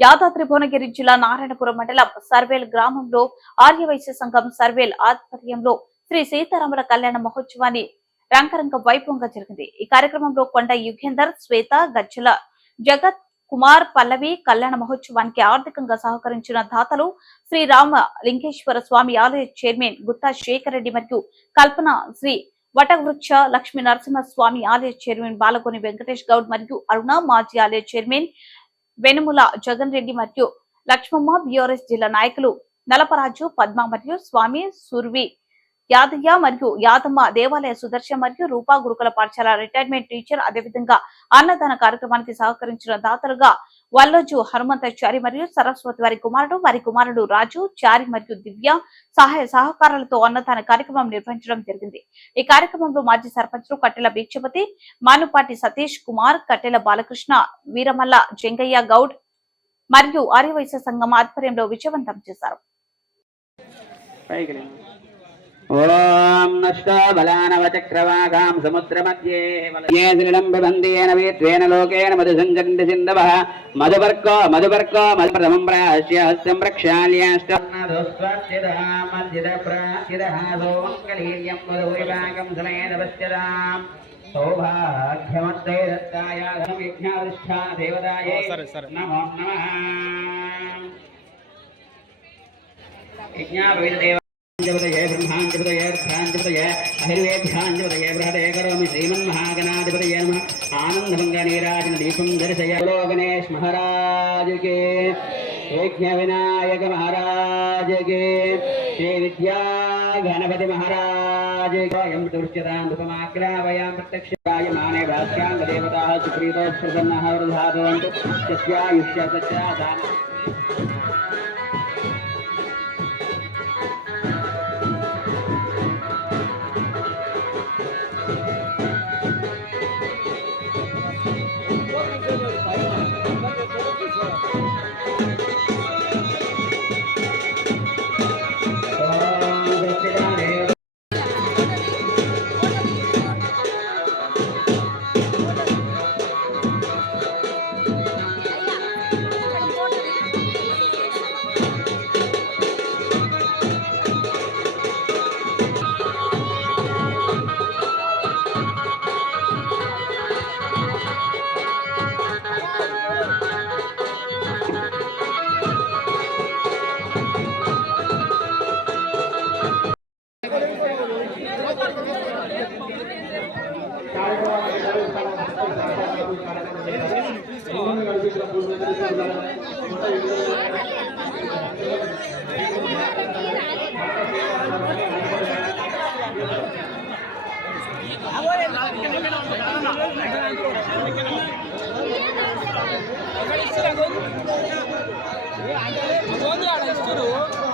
యాదాద్రి భువనగిరి జిల్లా నారాయణపురం మండలం సర్వేల్ గ్రామంలో ఆర్యవైశ్య సంఘం సర్వేల్ ఆధ్వర్యంలో శ్రీ సీతారాముల కళ్యాణ మహోత్సవాన్ని రంగరంగ వైభవంగా జరిగింది. ఈ కార్యక్రమంలో కొండ యుగేందర్, శ్వేత, గజ్జల జగత్ కుమార్, పల్లవి కళ్యాణ మహోత్సవానికి ఆర్థికంగా సహకరించిన దాతలు శ్రీ రామ లింగేశ్వర స్వామి ఆలయ చైర్మన్ గుత్తా శేఖర్ రెడ్డి మరియు కల్పన, శ్రీ వటవృక్ష లక్ష్మీ నరసింహస్వామి ఆలయ చైర్మన్ బాలగోని వెంకటేష్ గౌడ్ మరియు అరుణ, మాజీ ఆలయ చైర్మన్ వెనుముల జగన్ రెడ్డి మరియు లక్ష్మమ్మ, బిఆర్ఎస్ జిల్లా నాయకులు నలపరాజు, పద్మ మరియు స్వామి, సుర్వి, యాదయ్య మరియు యాదమ్మ, దేవాలయ సుదర్శన్ మరియు రూపా గురుకుల పాఠశాల రిటైర్మెంట్ టీచర్, అదేవిధంగా అన్నదాన కార్యక్రమానికి సహకరించిన దాతలుగా వల్లజు హనుమంతాచారి మరియు సరస్వతి వారి కుమారుడు రాజు, చారి మరియు దివ్య సహాయ సహకారాలతో అన్నదాన కార్యక్రమం నిర్వహించడం జరిగింది. ఈ కార్యక్రమంలో మాజీ సర్పంచ్లు కట్టెల భిక్షపతి, మానుపాటి సతీష్ కుమార్, కట్టెల బాలకృష్ణ, వీరమల్ల జంగయ్య గౌడ్ మరియు ఆర్యవైశ్య సంఘం ఆధ్వర్యంలో విజయవంతం చేశారు. ఓం నష్టో బలానవ చక్రవాకాం సముద్రమధ్యే వలయేన వేత్వేన లోకేన మధుసంజండి సింధవః మధువర్కో మధుప్రథమం ప్రాశ్య సంరక్షాల్యాష్టన్నదోస్వాత్యదాం మధ్యద ప్రాచిదః సోమంగళీర్యం మధువిభాగం సమేత పశ్యదాం సౌభాగ్యమత్తే దత్తాయ ధనవిఘ్నాధిష్ఠా దేవతాయే నమో నమః. యజ్ఞాపవిదేవ जय ब्रह्मांजपतये ध्यानजपतये अहिर्वेद्याञ्जपतये बृहदे करोमि श्रीमन्महागणाधिपतये नमः. आनन्दमङ्गनीराजन दीपं दर्शय. गणेश महाराज के, यज्ञ विनायक महाराज के, श्री विद्या गणपति महाराज यं दुर्चतान्दुपमाग्रावयां प्रत्यक्षायमाने भास्याङ्ग देवताः सुप्रीतो प्रसन्नः वृधाभवन्तु सत्यायुष्य सत्याधाम. అంటే